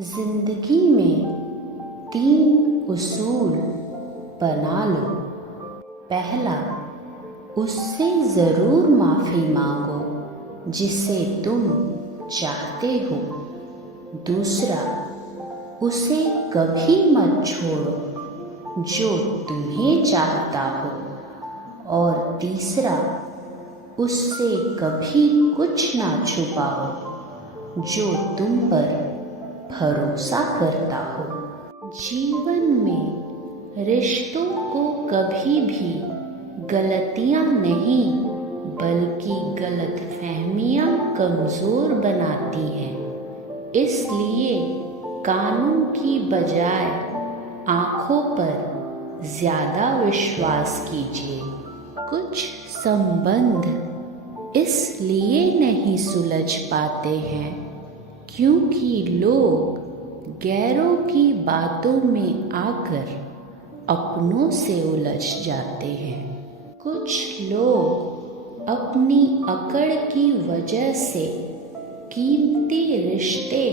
जिंदगी में 3 उसूल बना लो। पहला, उससे ज़रूर माफ़ी मांगो जिसे तुम चाहते हो। दूसरा, उसे कभी मत छोड़ो जो तुम्हें चाहता हो। और तीसरा, उससे कभी कुछ ना छुपाओ जो तुम पर भरोसा करता हो। जीवन में रिश्तों को कभी भी गलतियां नहीं बल्कि गलतफहमियां कमज़ोर बनाती हैं। इसलिए कानों की बजाय आँखों पर ज़्यादा विश्वास कीजिए। कुछ संबंध इसलिए नहीं सुलझ पाते हैं क्योंकि लोग गैरों की बातों में आकर अपनों से उलझ जाते हैं। कुछ लोग अपनी अकड़ की वजह से कीमती रिश्ते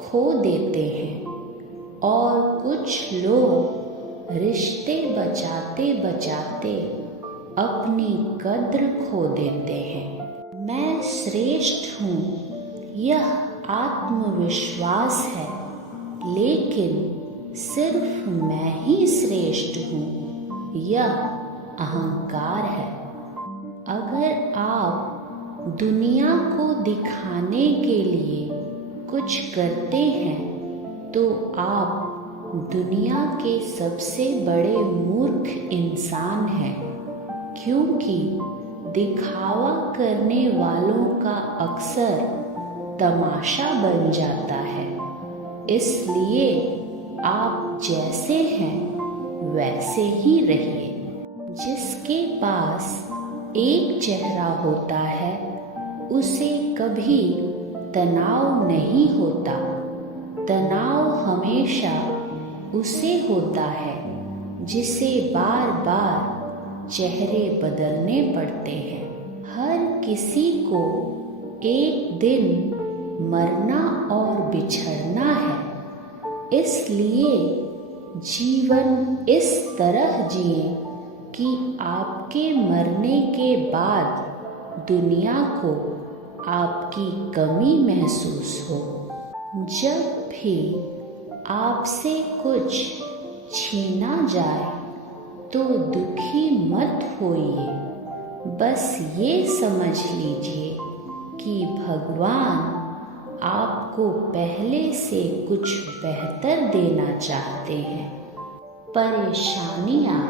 खो देते हैं और कुछ लोग रिश्ते बचाते बचाते अपनी कद्र खो देते हैं। मैं श्रेष्ठ हूँ यह आत्मविश्वास है, लेकिन सिर्फ मैं ही श्रेष्ठ हूँ यह अहंकार है। अगर आप दुनिया को दिखाने के लिए कुछ करते हैं तो आप दुनिया के सबसे बड़े मूर्ख इंसान हैं, क्योंकि दिखावा करने वालों का अक्सर तमाशा बन जाता है। इसलिए आप जैसे हैं वैसे ही रहिए। जिसके पास एक चेहरा होता है उसे कभी तनाव नहीं होता। तनाव हमेशा उसे होता है जिसे बार बार चेहरे बदलने पड़ते हैं। हर किसी को एक दिन मरना और बिछड़ना है, इसलिए जीवन इस तरह जिए कि आपके मरने के बाद दुनिया को आपकी कमी महसूस हो। जब भी आपसे कुछ छीना जाए तो दुखी मत होइए। बस ये समझ लीजिए कि भगवान आपको पहले से कुछ बेहतर देना चाहते हैं। परेशानियाँ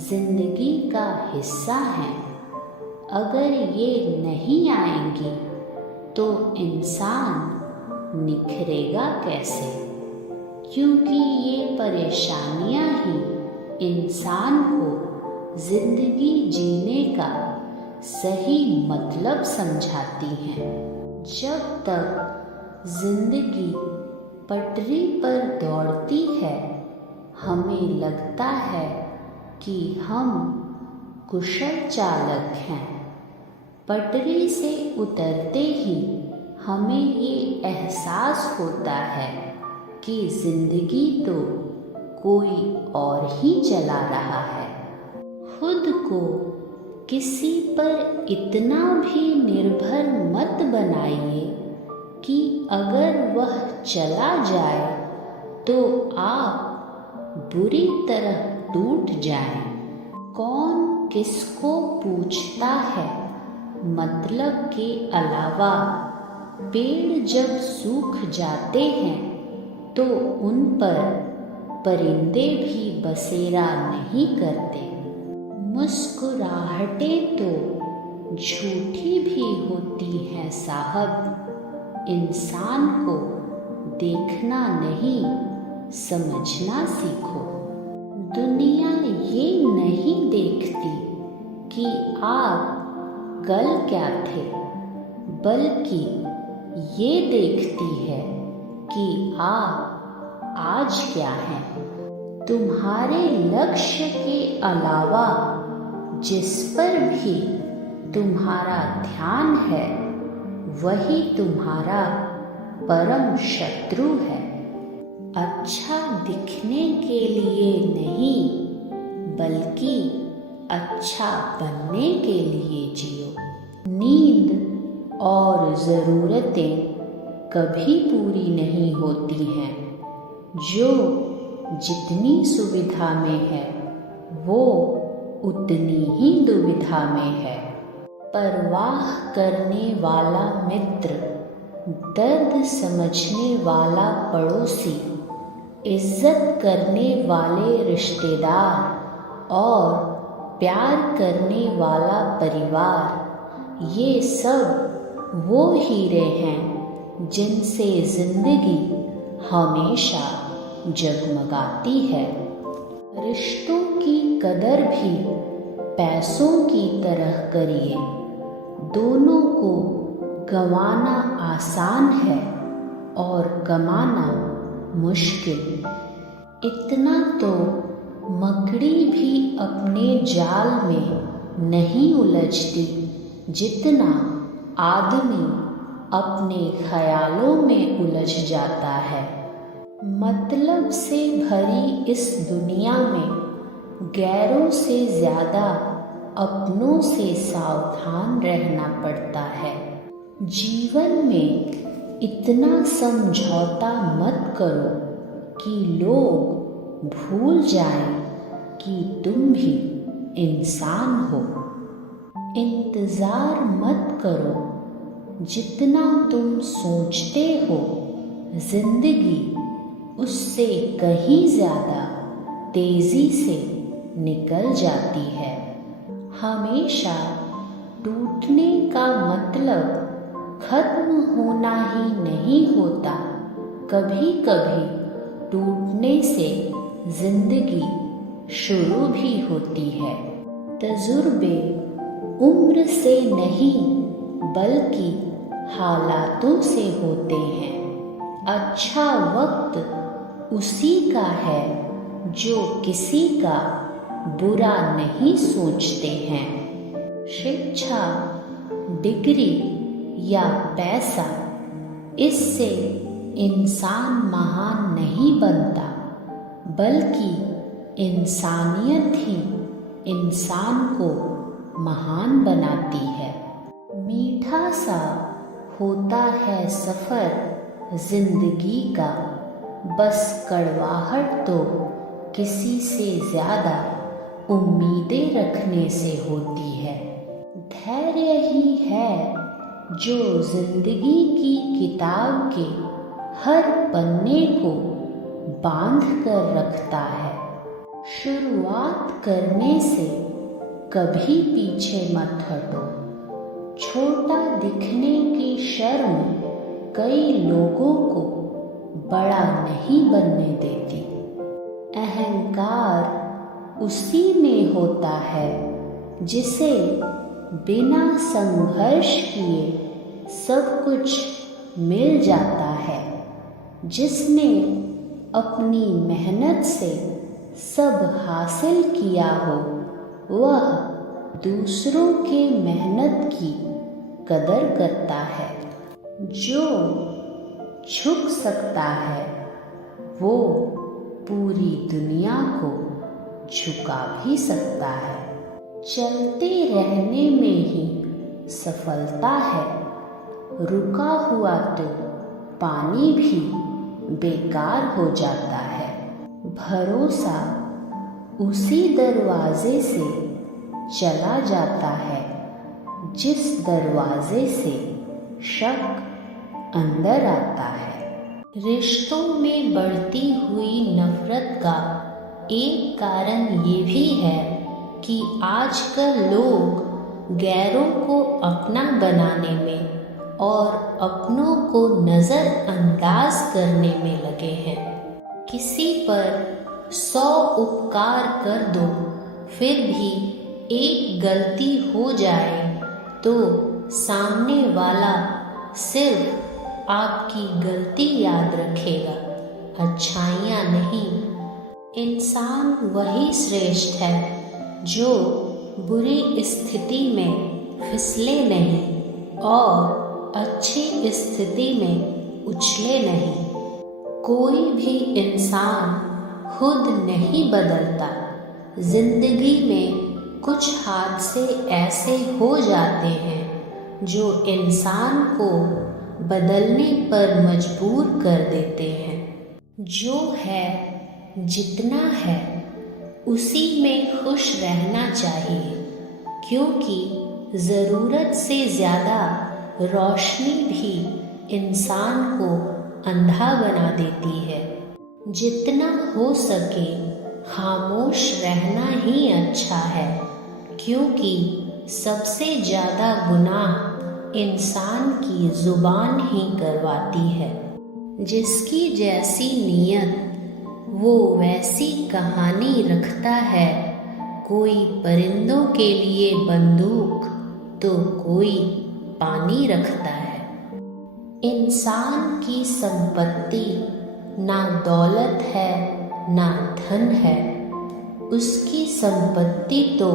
जिंदगी का हिस्सा हैं। अगर ये नहीं आएंगी तो इंसान निखरेगा कैसे? क्योंकि ये परेशानियाँ ही इंसान को जिंदगी जीने का सही मतलब समझाती हैं। जब तक जिंदगी पटरी पर दौड़ती है, हमें लगता है कि हम कुशल चालक हैं। पटरी से उतरते ही हमें ये एहसास होता है कि जिंदगी तो कोई और ही चला रहा है। खुद को किसी पर इतना भी निर्भर मत बनाइए कि अगर वह चला जाए तो आप बुरी तरह टूट जाएं। कौन किसको पूछता है? मतलब के अलावा पेड़ जब सूख जाते हैं तो उन पर परिंदे भी बसेरा नहीं करते। मुस्कुराहटें तो झूठी भी होती हैं साहब। इंसान को देखना नहीं समझना सीखो। दुनिया ये नहीं देखती कि आप कल क्या थे, बल्कि ये देखती है कि आप आज क्या हैं। तुम्हारे लक्ष्य के अलावा जिस पर भी तुम्हारा ध्यान है वही तुम्हारा परम शत्रु है। अच्छा दिखने के लिए नहीं, बल्कि अच्छा बनने के लिए जियो। नींद और ज़रूरतें कभी पूरी नहीं होती हैं। जो जितनी सुविधा में है वो उतनी ही दुविधा में है। परवाह करने वाला मित्र, दर्द समझने वाला पड़ोसी, इज्जत करने वाले रिश्तेदार और प्यार करने वाला परिवार, ये सब वो हीरे हैं जिनसे जिंदगी हमेशा जगमगाती है। रिश्तों की कदर भी पैसों की तरह करिए। दोनों को गंवाना आसान है और कमाना मुश्किल। इतना तो मकड़ी भी अपने जाल में नहीं उलझती जितना आदमी अपने ख्यालों में उलझ जाता है। मतलब से भरी इस दुनिया में गैरों से ज़्यादा अपनों से सावधान रहना पड़ता है। जीवन में इतना समझौता मत करो कि लोग भूल जाएं कि तुम भी इंसान हो। इंतज़ार मत करो, जितना तुम सोचते हो जिंदगी उससे कहीं ज़्यादा तेज़ी से निकल जाती है। हमेशा टूटने का मतलब खत्म होना ही नहीं होता। कभी कभी टूटने से जिंदगी शुरू भी होती है। तजुर्बे उम्र से नहीं बल्कि हालातों से होते हैं। अच्छा वक्त उसी का है जो किसी का बुरा नहीं सोचते हैं। शिक्षा, डिग्री या पैसा, इससे इंसान महान नहीं बनता, बल्कि इंसानियत ही इंसान को महान बनाती है। मीठा सा होता है सफ़र जिंदगी का, बस कड़वाहट तो किसी से ज़्यादा उम्मीदें रखने से होती है। धैर्य ही है जो जिंदगी की किताब के हर पन्ने को बांध कर रखता है। शुरुआत करने से कभी पीछे मत हटो। छोटा दिखने की शर्म कई लोगों को बड़ा नहीं बनने देती। अहंकार उसी में होता है जिसे बिना संघर्ष किए सब कुछ मिल जाता है। जिसने अपनी मेहनत से सब हासिल किया हो, वह दूसरों के मेहनत की कदर करता है। जो झुक सकता है वो पूरी दुनिया को झुका भी सकता है। चलते रहने में ही सफलता है। रुका हुआ तो पानी भी बेकार हो जाता है। भरोसा उसी दरवाजे से चला जाता है जिस दरवाजे से शक अंदर आता है। रिश्तों में बढ़ती हुई नफरत का एक कारण ये भी है कि आजकल लोग गैरों को अपना बनाने में और अपनों को नज़रअंदाज करने में लगे हैं। किसी पर 100 उपकार कर दो, फिर भी एक गलती हो जाए तो सामने वाला सिर्फ आपकी गलती याद रखेगा, अच्छाइयाँ नहीं। इंसान वही श्रेष्ठ है जो बुरी स्थिति में फिसले नहीं और अच्छी स्थिति में उछले नहीं। कोई भी इंसान खुद नहीं बदलता। जिंदगी में कुछ हादसे ऐसे हो जाते हैं जो इंसान को बदलने पर मजबूर कर देते हैं। जो है जितना है उसी में खुश रहना चाहिए, क्योंकि ज़रूरत से ज़्यादा रोशनी भी इंसान को अंधा बना देती है। जितना हो सके खामोश रहना ही अच्छा है, क्योंकि सबसे ज़्यादा गुनाह इंसान की ज़ुबान ही करवाती है। जिसकी जैसी नीयत वो वैसी कहानी रखता है। कोई परिंदों के लिए बंदूक तो कोई पानी रखता है। इंसान की संपत्ति ना दौलत है ना धन है। उसकी संपत्ति तो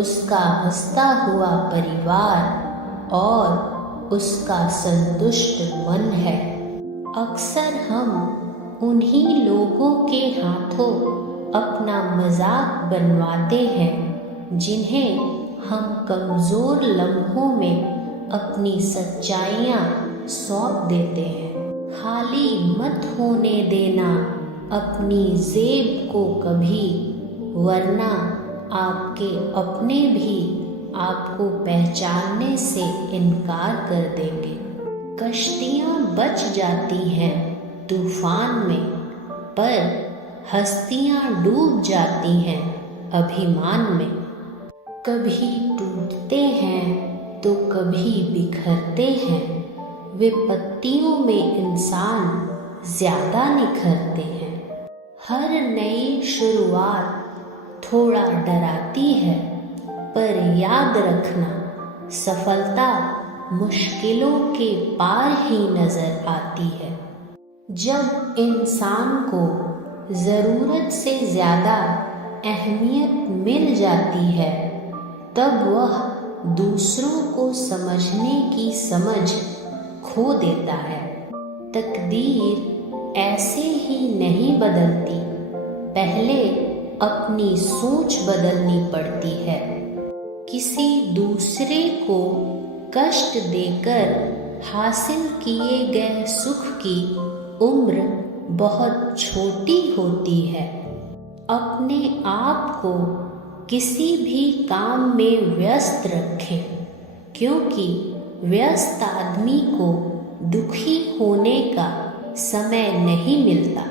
उसका हंसता हुआ परिवार और उसका संतुष्ट मन है। अक्सर हम उन्हीं लोगों के हाथों अपना मजाक बनवाते हैं जिन्हें हम कमज़ोर लम्हों में अपनी सच्चाइयाँ सौंप देते हैं। खाली मत होने देना अपनी जेब को कभी, वरना आपके अपने भी आपको पहचानने से इनकार कर देंगे। कश्तियाँ बच जाती हैं तूफान में, पर हस्तियाँ डूब जाती हैं अभिमान में। कभी टूटते हैं तो कभी बिखरते हैं। विपत्तियों में इंसान ज़्यादा निखरते हैं। हर नई शुरुआत थोड़ा डराती है, पर याद रखना सफलता मुश्किलों के पार ही नजर आती है। जब इंसान को ज़रूरत से ज़्यादा अहमियत मिल जाती है, तब वह दूसरों को समझने की समझ खो देता है। तकदीर ऐसे ही नहीं बदलती, पहले अपनी सोच बदलनी पड़ती है। किसी दूसरे को कष्ट देकर हासिल किए गए सुख की उम्र बहुत छोटी होती है। अपने आप को किसी भी काम में व्यस्त रखें, क्योंकि व्यस्त आदमी को दुखी होने का समय नहीं मिलता।